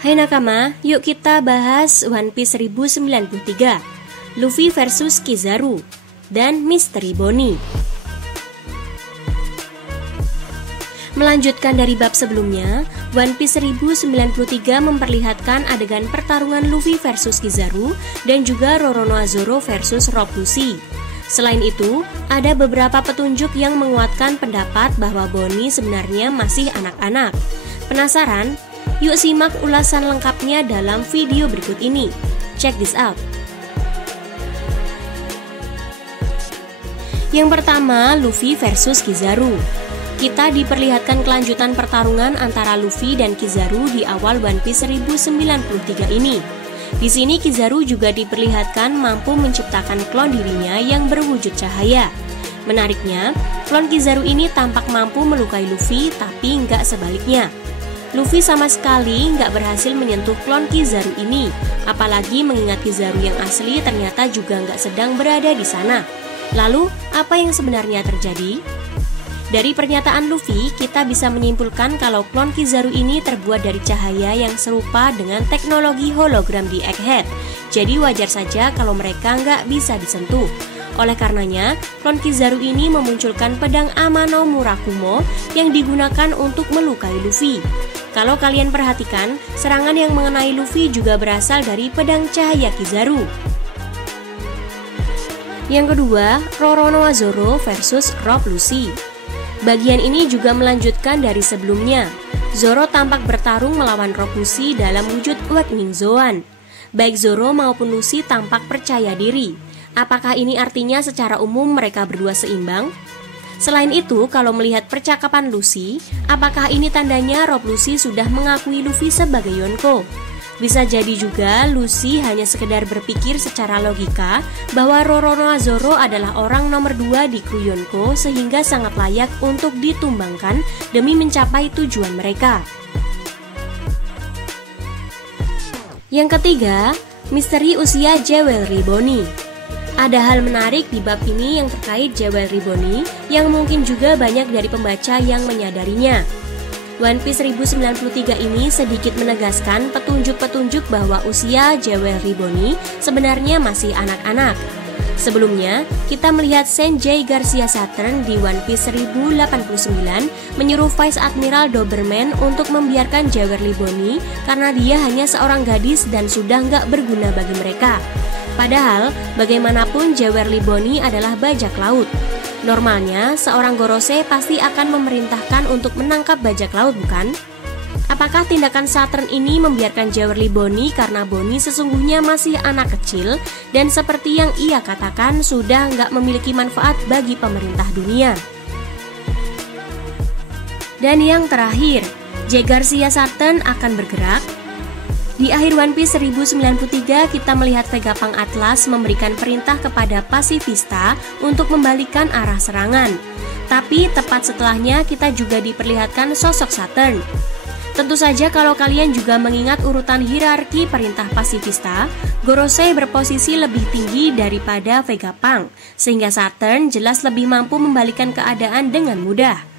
Hai nakama, yuk kita bahas One Piece 1093, Luffy versus Kizaru, dan Misteri Bonnie. Melanjutkan dari bab sebelumnya, One Piece 1093 memperlihatkan adegan pertarungan Luffy versus Kizaru dan juga Roronoa Zoro versus Rob Lucci. Selain itu, ada beberapa petunjuk yang menguatkan pendapat bahwa Bonnie sebenarnya masih anak-anak. Penasaran? Yuk simak ulasan lengkapnya dalam video berikut ini. Check this out. Yang pertama, Luffy versus Kizaru. Kita diperlihatkan kelanjutan pertarungan antara Luffy dan Kizaru di awal One Piece 1093 ini. Di sini Kizaru juga diperlihatkan mampu menciptakan klon dirinya yang berwujud cahaya. Menariknya, klon Kizaru ini tampak mampu melukai Luffy, tapi nggak sebaliknya. Luffy sama sekali nggak berhasil menyentuh klon Kizaru ini, apalagi mengingat Kizaru yang asli ternyata juga nggak sedang berada di sana. Lalu, apa yang sebenarnya terjadi? Dari pernyataan Luffy, kita bisa menyimpulkan kalau klon Kizaru ini terbuat dari cahaya yang serupa dengan teknologi hologram di Egghead. Jadi wajar saja kalau mereka nggak bisa disentuh. Oleh karenanya, klon Kizaru ini memunculkan pedang Amano Murakumo yang digunakan untuk melukai Luffy. Kalau kalian perhatikan, serangan yang mengenai Luffy juga berasal dari pedang cahaya Kizaru. Yang kedua, Roronoa Zoro versus Rob Lucci. Bagian ini juga melanjutkan dari sebelumnya. Zoro tampak bertarung melawan Rob Lucci dalam wujud Awakening Zoan. Baik Zoro maupun Lucci tampak percaya diri. Apakah ini artinya secara umum mereka berdua seimbang? Selain itu, kalau melihat percakapan Lucci, apakah ini tandanya Rob Lucci sudah mengakui Luffy sebagai Yonko? Bisa jadi juga Lucci hanya sekedar berpikir secara logika bahwa Roronoa Zoro adalah orang nomor 2 di kru Yonko sehingga sangat layak untuk ditumbangkan demi mencapai tujuan mereka. Yang ketiga, misteri usia Jewelry Bonnie. Ada hal menarik di bab ini yang terkait Jewelry Bonnie yang mungkin juga banyak dari pembaca yang menyadarinya. One Piece 1093 ini sedikit menegaskan petunjuk-petunjuk bahwa usia Jewelry Bonnie sebenarnya masih anak-anak. Sebelumnya, kita melihat Sanjay Garcia Saturn di One Piece 1089 menyuruh Vice Admiral Doberman untuk membiarkan Jewelry Bonnie karena dia hanya seorang gadis dan sudah nggak berguna bagi mereka. Padahal, bagaimanapun Jewelry Bonnie adalah bajak laut. Normalnya, seorang Gorosei pasti akan memerintahkan untuk menangkap bajak laut, bukan? Apakah tindakan Saturn ini membiarkan Jewelry Bonnie karena Bonnie sesungguhnya masih anak kecil dan seperti yang ia katakan sudah nggak memiliki manfaat bagi pemerintah dunia? Dan yang terakhir, J. Garcia Saturn akan bergerak. Di akhir One Piece 1093, kita melihat Vegapunk Atlas memberikan perintah kepada Pacifista untuk membalikkan arah serangan. Tapi tepat setelahnya kita juga diperlihatkan sosok Saturn. Tentu saja kalau kalian juga mengingat urutan hierarki perintah Pacifista, Gorosei berposisi lebih tinggi daripada Vegapunk, sehingga Saturn jelas lebih mampu membalikkan keadaan dengan mudah.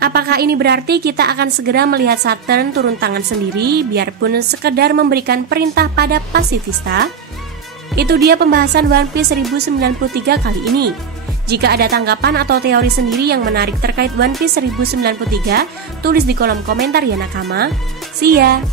Apakah ini berarti kita akan segera melihat Saturn turun tangan sendiri biarpun sekedar memberikan perintah pada Pacifista? Itu dia pembahasan One Piece 1093 kali ini. Jika ada tanggapan atau teori sendiri yang menarik terkait One Piece 1093, tulis di kolom komentar ya nakama. See ya!